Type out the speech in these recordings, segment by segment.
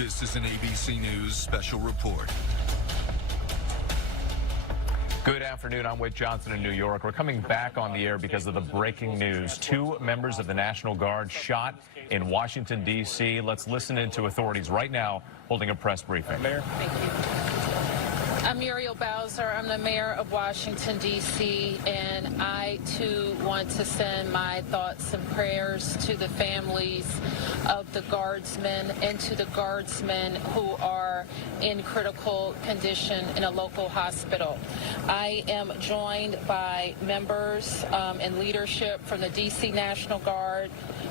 This is an ABC News special report. Good afternoon. I'm Wade Johnson in New York. We're coming back on the air because of the breaking news. 2 members of the National Guard shot in Washington, D.C. Let's listen into authorities right now holding a press briefing. Mayor. Thank you. I'm Muriel Bowser. I'm the mayor of Washington, D.C., and I, too, want to send my thoughts and prayers to the families of the guardsmen and to the guardsmen who are in critical condition in a local hospital. I am joined by members and leadership from the D.C. National Guard,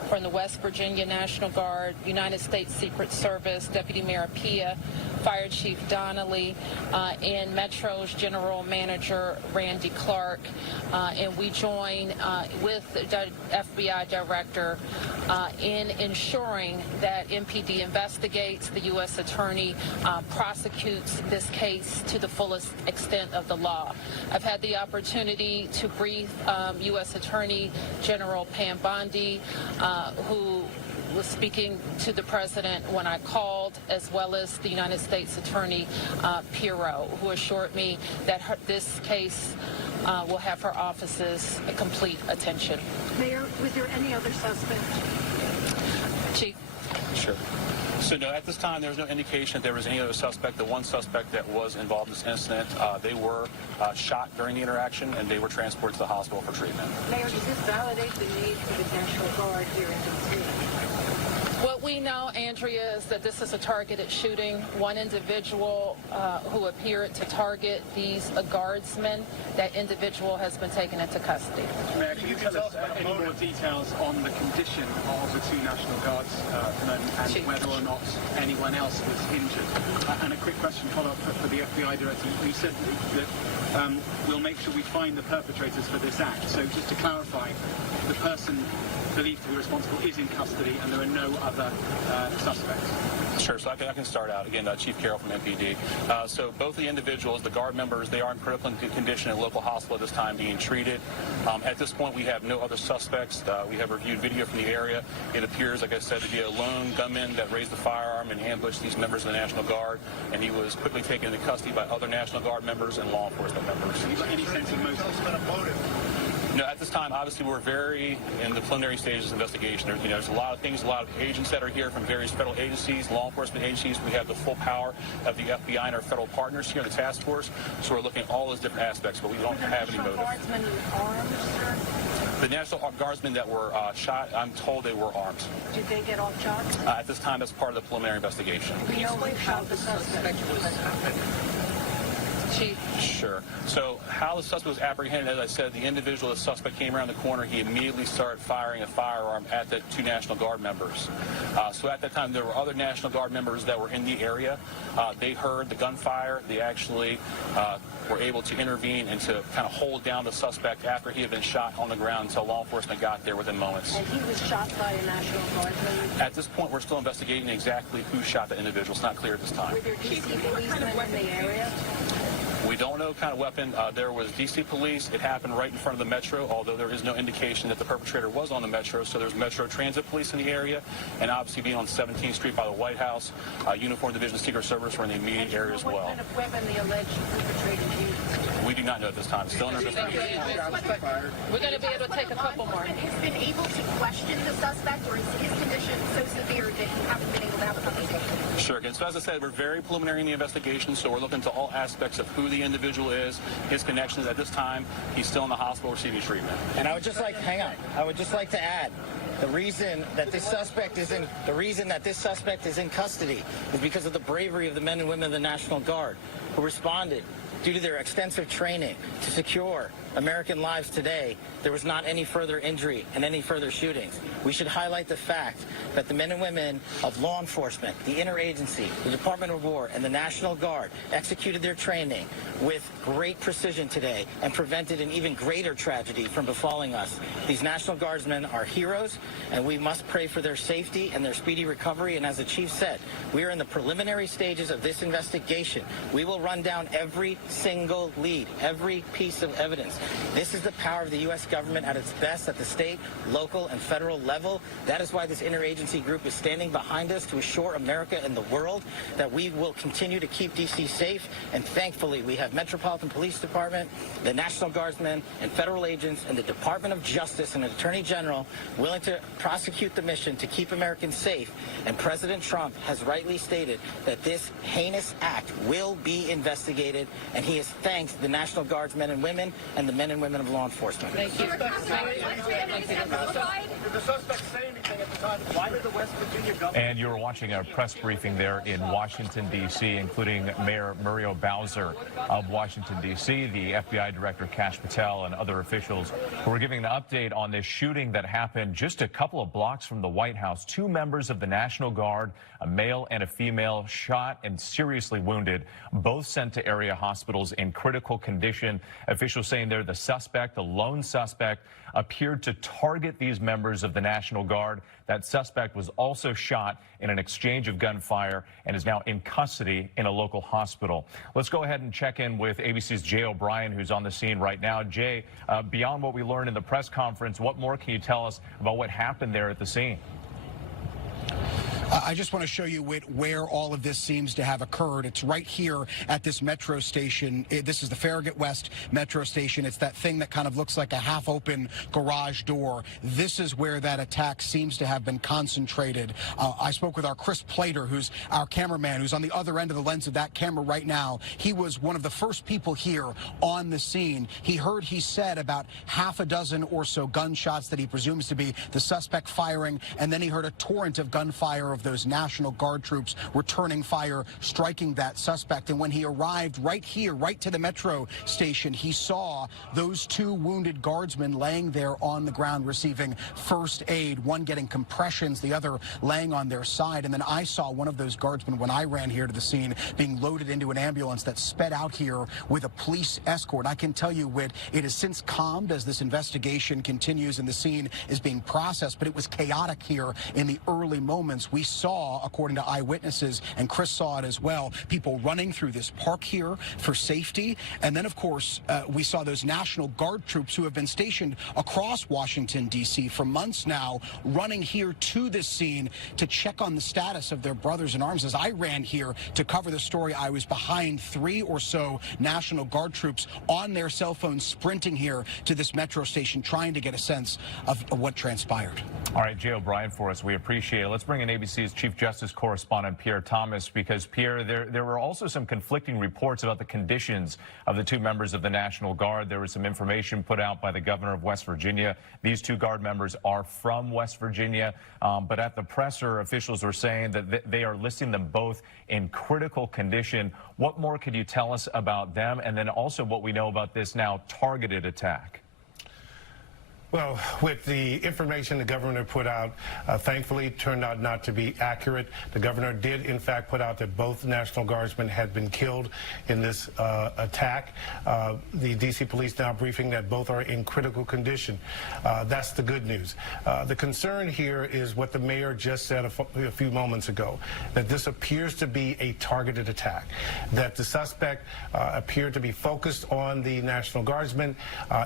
from the West Virginia National Guard, United States Secret Service, Deputy Mayor Pia, Fire Chief Donnelly, and Metro's General Manager Randy Clark, and we join with the FBI Director in ensuring that MPD investigates, the U.S. Attorney prosecutes this case to the fullest extent of the law. I've had the opportunity to brief U.S. Attorney General Pam Bondi, who was speaking to the president when I called, as well as the United States Attorney Pirro, who assured me that this case will have her office's complete attention. Mayor, was there any other suspect? Chief. Sure. So no, at this time, there was no indication that there was any other suspect. The one suspect that was involved in this incident, they were shot during the interaction, and they were transported to the hospital for treatment. Mayor, does this validate the need for the National Guard here in D.C.? What we know, Andrea, is that this is a targeted shooting. One individual who appeared to target these guardsmen, that individual has been taken into custody. Mayor, can you tell us any more details on the condition of the 2 National Guardsmen and whether or not anyone else was injured? And a quick question follow-up for the FBI Director. You said that we'll make sure we find the perpetrators for this act. So just to clarify, the person believed to be responsible is in custody and there are no other suspects. Sure, so I can start out. Again, Chief Carroll from MPD. So both the individuals, the Guard members, they are in critical condition in a local hospital at this time being treated. At this point, we have no other suspects. We have reviewed video from the area. It appears, like I said, to be a lone gunman that raised the firearm and ambushed these members of the National Guard, and he was quickly taken into custody by other National Guard members and law enforcement members. Any sense of motive? No, at this time, obviously, we're very in the preliminary stages of investigation. There's a lot of things, a lot of agents that are here from various federal agencies, law enforcement agencies. We have the full power of the FBI and our federal partners here in the task force. So we're looking at all those different aspects, but we don't have any motive. Guardsmen armed, sir? The National Guardsmen that were shot, I'm told they were armed. Did they get off shot? At this time, that's part of the preliminary investigation. We know how the suspect was Chief. Sure. So how the suspect was apprehended, as I said, the individual, the suspect came around the corner. He immediately started firing a firearm at the 2 National Guard members. So at that time, there were other National Guard members that were in the area. They heard the gunfire. They actually were able to intervene and to kind of hold down the suspect after he had been shot on the ground until law enforcement got there within moments. And he was shot by a National Guardsman? At this point, we're still investigating exactly who shot the individual. It's not clear at this time. Were there DC policemen in the area? We don't know what kind of weapon. There was D.C. police. It happened right in front of the Metro, although there is no indication that the perpetrator was on the Metro. So there's Metro Transit Police in the area, and obviously being on 17th Street by the White House, Uniform Division of Secret Service were in the immediate area as well. What kind of weapon the alleged perpetrator used? We do not know at this time. It's still under investigation. We're going to be able to take a couple more. Has been able to question the suspect, or is his condition so severe that you haven't been able to have a conversation? Sure. Again, so as I said, we're very preliminary in the investigation, so we're looking into all aspects of who the individual is, his connections. At this time, he's still in the hospital receiving treatment. And I would just like, hang on, I would just like to add, the reason that this suspect is in custody is because of the bravery of the men and women of the National Guard who responded. Due to their extensive training to secure American lives today, there was not any further injury and any further shootings. We should highlight the fact that the men and women of law enforcement, the interagency, the Department of War, and the National Guard executed their training with great precision today and prevented an even greater tragedy from befalling us. These National Guardsmen are heroes, and we must pray for their safety and their speedy recovery. And as the Chief said, we are in the preliminary stages of this investigation. We will run down every single lead, every piece of evidence, This is the power of the U.S. government at its best at the state, local, and federal level. That is why this interagency group is standing behind us to assure America and the world that we will continue to keep D.C. safe. And thankfully, we have Metropolitan Police Department, the National Guardsmen, and federal agents, and the Department of Justice and Attorney General willing to prosecute the mission to keep Americans safe. And President Trump has rightly stated that this heinous act will be investigated, and he has thanked the National Guardsmen and women and the men and women of law enforcement. Thank you. Did the suspect say anything at the time? Why did the West Virginia governor... And you're watching a press briefing there in Washington, D.C., including Mayor Muriel Bowser of Washington, D.C., the FBI Director Kash Patel, and other officials who are giving an update on this shooting that happened just a couple of blocks from the White House. 2 members of the National Guard, a male and a female, shot and seriously wounded, both sent to area hospitals in critical condition. Officials saying they're the suspect, the lone suspect, appeared to target these members of the National Guard. That suspect was also shot in an exchange of gunfire and is now in custody in a local hospital. Let's go ahead and check in with ABC's Jay O'Brien, who's on the scene right now. Jay, beyond what we learned in the press conference, what more can you tell us about what happened there at the scene? I just want to show you, Whit, where all of this seems to have occurred. It's right here at this metro station. This is the Farragut West metro station. It's that thing that kind of looks like a half-open garage door. This is where that attack seems to have been concentrated. I spoke with our Chris Plater, who's our cameraman, who's on the other end of the lens of that camera right now. He was one of the first people here on the scene. He said about half a dozen or so gunshots that he presumes to be the suspect firing, and then he heard a torrent of gunfire of those National Guard troops returning fire, striking that suspect. And when he arrived right here, right to the metro station, he saw those 2 wounded guardsmen laying there on the ground receiving first aid, one getting compressions, the other laying on their side. And then I saw one of those guardsmen, when I ran here to the scene, being loaded into an ambulance that sped out here with a police escort. I can tell you, Whit, it has since calmed as this investigation continues and the scene is being processed, but it was chaotic here in the early moments. We saw, according to eyewitnesses, and Chris saw it as well, people running through this park here for safety. And then, of course, we saw those National Guard troops who have been stationed across Washington, D.C. for months now, running here to this scene to check on the status of their brothers in arms. As I ran here to cover the story, I was behind 3 or so National Guard troops on their cell phones sprinting here to this metro station, trying to get a sense of what transpired. All right, Jay O'Brien for us. We appreciate it. Let's bring in ABC's Chief Justice correspondent Pierre Thomas, because, Pierre, there were also some conflicting reports about the conditions of the 2 members of the National Guard. There was some information put out by the governor of West Virginia. These 2 Guard members are from West Virginia, but at the presser, officials were saying that they are listing them both in critical condition. What more could you tell us about them, and then also what we know about this now targeted attack? Well, with the information the governor put out, thankfully turned out not to be accurate. The governor did, in fact, put out that both National Guardsmen had been killed in this attack. The D.C. police now briefing that both are in critical condition. That's the good news. The concern here is what the mayor just said a few moments ago, that this appears to be a targeted attack, that the suspect appeared to be focused on the National Guardsmen,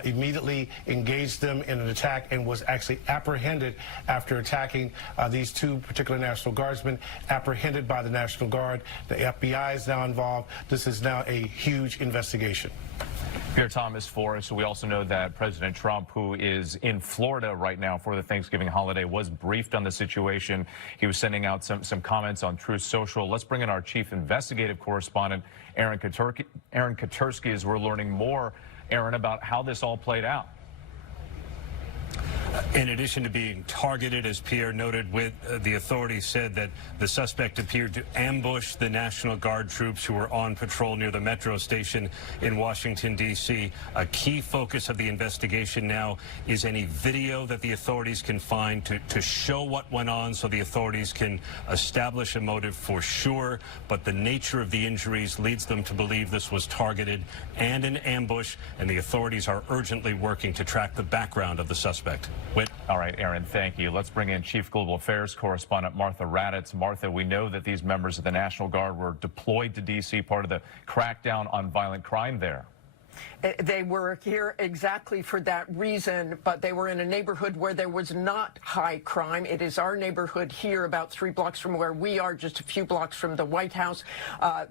immediately engaged them in an attack, and was actually apprehended after attacking these 2 particular National Guardsmen, apprehended by the National Guard. The FBI is now involved. This is now a huge investigation. Pierre Thomas for us. We also know that President Trump, who is in Florida right now for the Thanksgiving holiday, was briefed on the situation. He was sending out some comments on Truth Social. Let's bring in our chief investigative correspondent, Aaron Katersky, as we're learning more, Aaron, about how this all played out. In addition to being targeted, as Pierre noted, the authorities said that the suspect appeared to ambush the National Guard troops who were on patrol near the metro station in Washington, D.C. A key focus of the investigation now is any video that the authorities can find to show what went on, so the authorities can establish a motive for sure. But the nature of the injuries leads them to believe this was targeted and an ambush, and the authorities are urgently working to track the background of the suspect. All right, Aaron, thank you. Let's bring in Chief Global Affairs correspondent Martha Raddatz. Martha, we know that these members of the National Guard were deployed to D.C., part of the crackdown on violent crime there. They were here exactly for that reason, but they were in a neighborhood where there was not high crime. It is our neighborhood here, about 3 blocks from where we are, just a few blocks from the White House.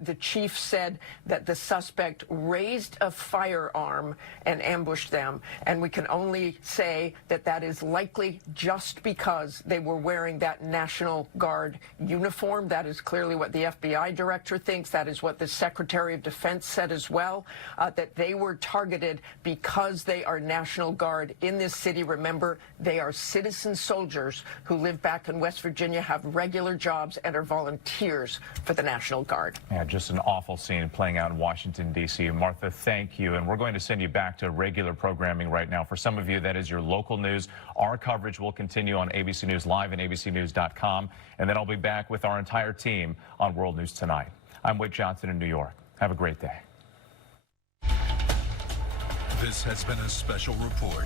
The chief said that the suspect raised a firearm and ambushed them, and we can only say that that is likely just because they were wearing that National Guard uniform. That is clearly what the FBI director thinks. That is what the Secretary of Defense said as well, that they were targeted because they are National Guard in this city. Remember, they are citizen soldiers who live back in West Virginia, have regular jobs, and are volunteers for the National Guard. Yeah, just an awful scene playing out in Washington, D.C. Martha, thank you. And we're going to send you back to regular programming right now. For some of you, that is your local news. Our coverage will continue on ABC News Live and abcnews.com. And then I'll be back with our entire team on World News Tonight. I'm Whit Johnson in New York. Have a great day. This has been a special report.